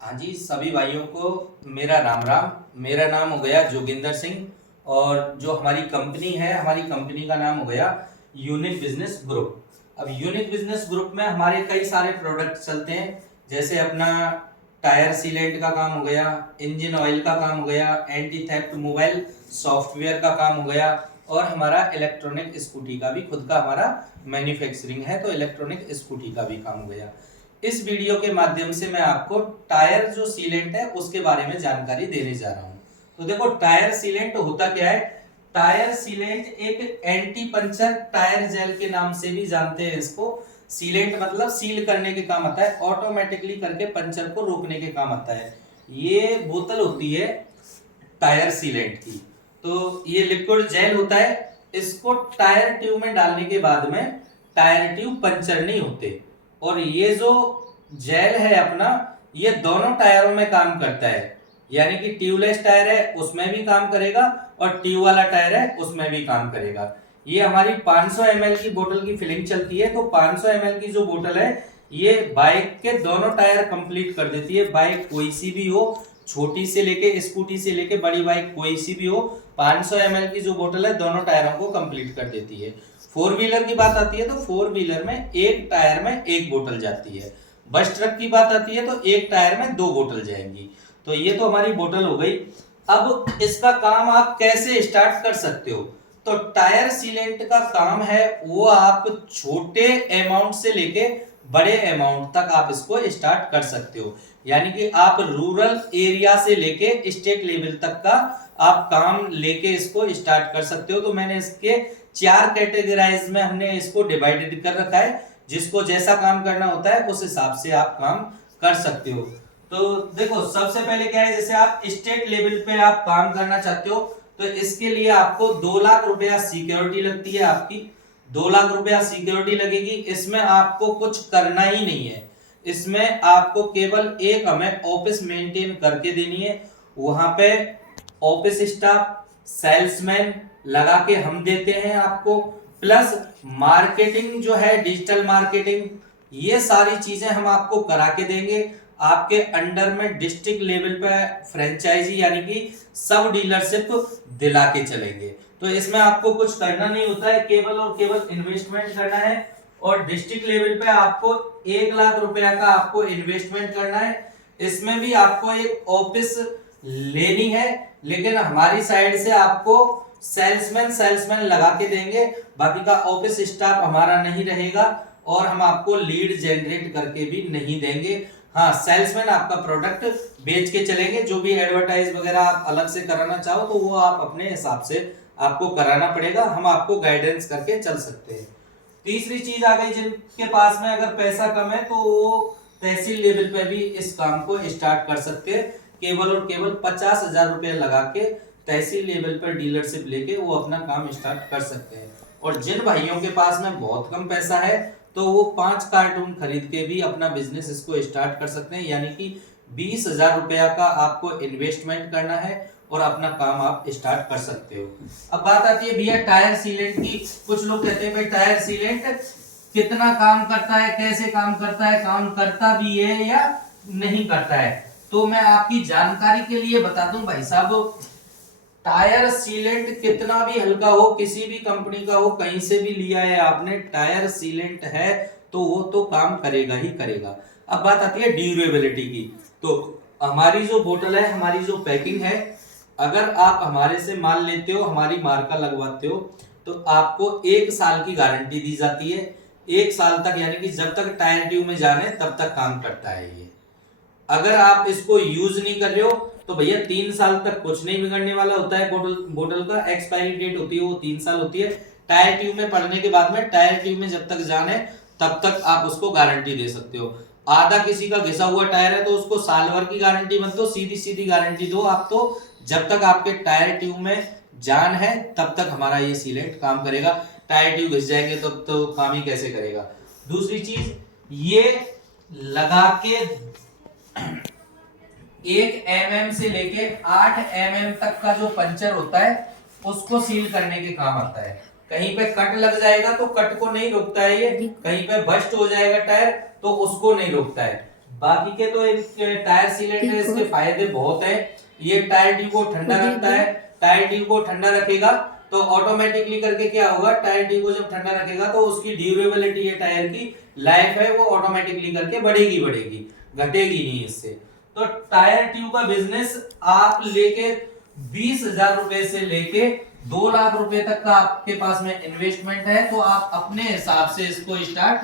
हाँ जी, सभी भाइयों को मेरा राम राम। मेरा नाम हो गया जोगिंदर सिंह और जो हमारी कंपनी है, हमारी कंपनी का नाम हो गया यूनिक बिजनेस ग्रुप। अब यूनिक बिजनेस ग्रुप में हमारे कई सारे प्रोडक्ट चलते हैं, जैसे अपना टायर सीलेंट का काम हो गया, इंजन ऑयल का काम हो गया, एंटी थेफ्ट मोबाइल सॉफ्टवेयर का काम हो गया और हमारा इलेक्ट्रॉनिक स्कूटी का भी खुद का हमारा मैन्युफैक्चरिंग है, तो इलेक्ट्रॉनिक स्कूटी का भी काम हो गया। इस वीडियो के माध्यम से मैं आपको टायर जो सीलेंट है उसके बारे में जानकारी देने जा रहा हूं। तो देखो, टायर सीलेंट होता क्या है। टायर सीलेंट एक एंटी पंचर टायर जेल के नाम से भी जानते हैं इसको। सीलेंट मतलब सील करने के काम आता है, ऑटोमेटिकली करके पंचर को रोकने के काम आता है। ये बोतल होती है टायर सीलेंट की, तो ये लिक्विड जेल होता है। इसको टायर ट्यूब में डालने के बाद में टायर ट्यूब पंचर नहीं होते। और ये जो जेल है अपना, ये दोनों टायरों में काम करता है, यानी कि ट्यूबलेस टायर है उसमें भी काम करेगा और ट्यूब वाला टायर है उसमें भी काम करेगा। ये हमारी 500 ml की बोतल की फिलिंग चलती है, तो 500 ml की जो बोतल है ये बाइक के दोनों टायर कंप्लीट कर देती है। बाइक कोई सी भी हो, छोटी से लेके स्कूटी से लेके बड़ी बाइक कोई सी भी हो, 500 ml की जो बोतल है दोनों टायरों को कंप्लीट कर देती है। फोर व्हीलर की बात आती है तो फोर व्हीलर में एक टायर में एक बोतल जाती है। बस ट्रक की बात आती है तो एक टायर में दो बोतल जाएंगी। तो ये तो हमारी बोतल हो गई। अब इसका काम आप कैसे स्टार्ट कर सकते हो। तो टायर सीलेंट का काम है वो आप छोटे अमाउंट से लेके बड़े अमाउंट तक आप इसको स्टार्ट कर सकते हो, यानी कि आप रूरल एरिया से लेके स्टेट लेवल तक का आप काम लेके इसको स्टार्ट कर सकते हो। तो मैंने इसके 4 कैटेगराइज में हमने इसको डिवाइडेड कर रखा है, जिसको जैसा काम करना होता है उस हिसाब से आप काम कर सकते हो। तो देखो, सबसे पहले क्या है, जैसे आप स्टेट लेवल पे आप काम करना चाहते हो तो इसके लिए आपको 2 लाख रुपया सिक्योरिटी लगती है आपकी। 2 लाख रुपया सिक्योरिटी लगेगी। इसमें आपको कुछ करना ही नहीं है, इसमें आपको केवल एक हमें ऑफिस मेंटेन करके देनी है। वहां पे ऑफिस स्टाफ, सेल्समैन लगा के हम देते हैं आपको, प्लस मार्केटिंग जो है, डिजिटल मार्केटिंग, ये सारी चीजें हम आपको करा के देंगे। आपके अंडर में डिस्ट्रिक्ट लेवल पे फ्रेंचाइजी यानी कि सब डीलरशिप दिला के चलेंगे। तो इसमें आपको कुछ करना नहीं होता है, केवल और केवल इन्वेस्टमेंट करना है। और डिस्ट्रिक्ट लेवल पे आपको 1 लाख रुपया का आपको इन्वेस्टमेंट करना है। इसमें भी आपको एक ऑफिस लेनी है, लेकिन हमारी साइड से आपको सेल्समैन लगा के देंगे। बाकी का ऑफिस स्टाफ हमारा नहीं रहेगा और हम आपको लीड जनरेट करके भी नहीं देंगे। हाँ, सेल्समैन आपका प्रोडक्ट बेच के चलेंगे। जो भी एडवर्टाइज वगैरह आप अलग से कराना चाहो तो वो आप अपने हिसाब से आपको कराना पड़ेगा, हम आपको गाइडेंस करके चल सकते हैं। तीसरी चीज आ गई, जिनके पास में अगर पैसा कम है तो वो तहसील लेवल पे भी इस काम को स्टार्ट कर सकते हैं। केवल और केवल 50,000 रुपए लगा के तहसील लेवल पर डीलरशिप लेके वो अपना काम स्टार्ट कर सकते हैं। और जिन भाइयों के पास में बहुत कम पैसा है तो वो 5 कार्टून खरीद के भी अपना बिजनेस इसको स्टार्ट कर सकते हैं, यानी कि 20,000 रुपया का आपको इन्वेस्टमेंट करना है और अपना काम आप स्टार्ट कर सकते हो। अब बात आती है भैया टायर सीलेंट की। कुछ लोग कहते हैं भाई टायर सीलेंट कितना काम करता है, कैसे काम करता है, काम करता भी है या नहीं करता है। तो मैं आपकी जानकारी के लिए बता दूं भाई साहब, टायर सीलेंट कितना भी हल्का हो, किसी भी कंपनी का हो, कहीं से भी लिया है आपने, टायर सीलेंट है तो वो तो काम करेगा ही करेगा। अब बात आती है ड्यूरेबिलिटी की। तो हमारी जो बोतल है, हमारी जो पैकिंग है, अगर आप हमारे से माल लेते हो, हमारी मार्का लगवाते हो तो आपको 1 साल की गारंटी दी जाती है। 1 साल तक, यानी कि जब तक टायर ट्यूब में जाने तब तक काम करता है ये। अगर आप इसको यूज नहीं कर रहे हो तो भैया 3 साल तक कुछ नहीं बिगड़ने वाला होता है। बोतल का एक्सपायरी डेट होती है वो 3 साल होती है। टायर ट्यूब में पड़ने के बाद में टायर ट्यूब में जब तक जान है तब तक आप उसको गारंटी दे सकते हो। आधा किसी का घिसा हुआ टायर है तो उसको साल भर की गारंटी मत दो, सीधी सीधी गारंटी दो आप। तो जब तक आपके टायर ट्यूब में जान है तब तक हमारा ये सीलेंट काम करेगा। टायर ट्यूब घिस जाएंगे तो काम ही कैसे करेगा। दूसरी चीज, ये लगा के 1 mm से लेके 8 mm तक का जो पंचर होता है उसको सील करने के काम आता है। कहीं पे कट लग जाएगा तो कट को नहीं रोकता है ये, कहीं पे बस्ट हो जाएगा टायर तो उसको नहीं रोकता है। बाकी के तो टायर सीलेंट है, इसके फायदे बहुत है। ये टायर ट्यूब को ठंडा रखता है, टायर ट्यूब को ठंडा रखेगा तो ऑटोमेटिकली करके क्या होगा, टायर ट्यूब को जब ठंडा रखेगा तो उसकी ड्यूरेबिलिटी, ये टायर की लाइफ है वो ऑटोमेटिकली करके बढ़ेगी, घटेगी नहीं इससे। तो टायर ट्यूब का बिजनेस आप लेके 20,000 रुपए से लेके 2 लाख रुपए तक का आपके पास में इन्वेस्टमेंट है, तो आप अपने हिसाब से इसको स्टार्ट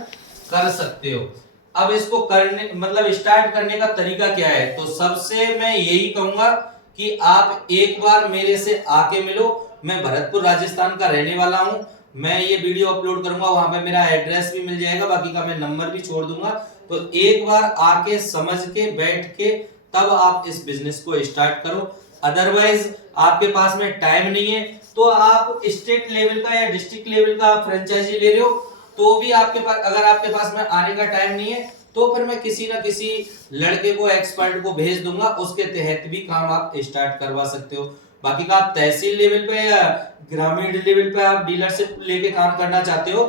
कर सकते हो। अब इसको करने मतलब स्टार्ट करने का तरीका क्या है, तो सबसे मैं यही कहूंगा कि आप एक बार मेरे से आके मिलो। मैं भरतपुर राजस्थान का रहने वाला हूं। मैं ये वीडियो अपलोड करूंगा, वहां पे मेरा एड्रेस भी मिल जाएगा, बाकी का मैं नंबर भी छोड़ दूंगा। तो एक बार आके समझ के बैठ के तब आप इस बिजनेस को स्टार्ट करो। अदरवाइज आपके पास में टाइम नहीं है तो आप स्टेट लेवल का या डिस्ट्रिक्ट लेवल का आप फ्रेंचाइजी ले रहे हो तो भी आपके पास, अगर आपके पास में आने का टाइम नहीं है तो फिर मैं किसी ना किसी लड़के को, एक्सपर्ट को भेज दूंगा, उसके तहत भी काम आप स्टार्ट करवा सकते हो। बाकी का आप तहसील लेवल पे या ग्रामीण लेवल पे आप डीलरशिप लेके काम करना चाहते हो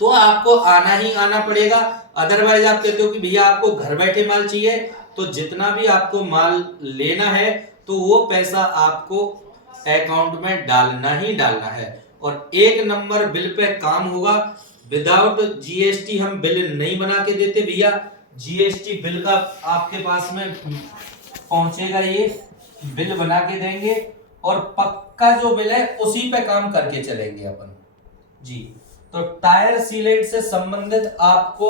तो आपको आना ही आना पड़ेगा। अदरवाइज आप कहते हो कि भैया आपको घर बैठे माल चाहिए, तो जितना भी आपको माल लेना है तो वो पैसा आपको अकाउंट में डालना ही डालना है, और 1 नंबर बिल पे काम होगा। विदाउट जीएसटी हम बिल नहीं बना के देते भैया, जीएसटी बिल का आपके पास में पहुंचेगा, ये बिल बना के देंगे और पक्का जो बिल है उसी पे काम करके चलेंगे अपन जी। तो टायर सीलेंट से संबंधित आपको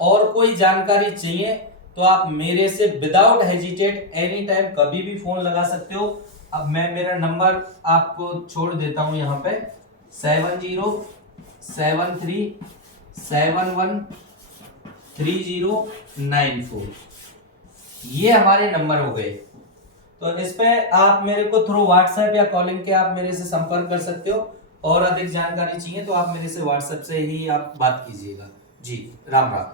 और कोई जानकारी चाहिए तो आप मेरे से विदाउट हेजिटेट एनी टाइम कभी भी फोन लगा सकते हो। अब मैं मेरा नंबर आपको छोड़ देता हूं यहाँ पे, 7073713094, ये हमारे नंबर हो गए। तो इस पे आप मेरे को थ्रू व्हाट्सएप या कॉलिंग के आप मेरे से संपर्क कर सकते हो, और अधिक जानकारी चाहिए तो आप मेरे से व्हाट्सएप से ही आप बात कीजिएगा जी। राम राम।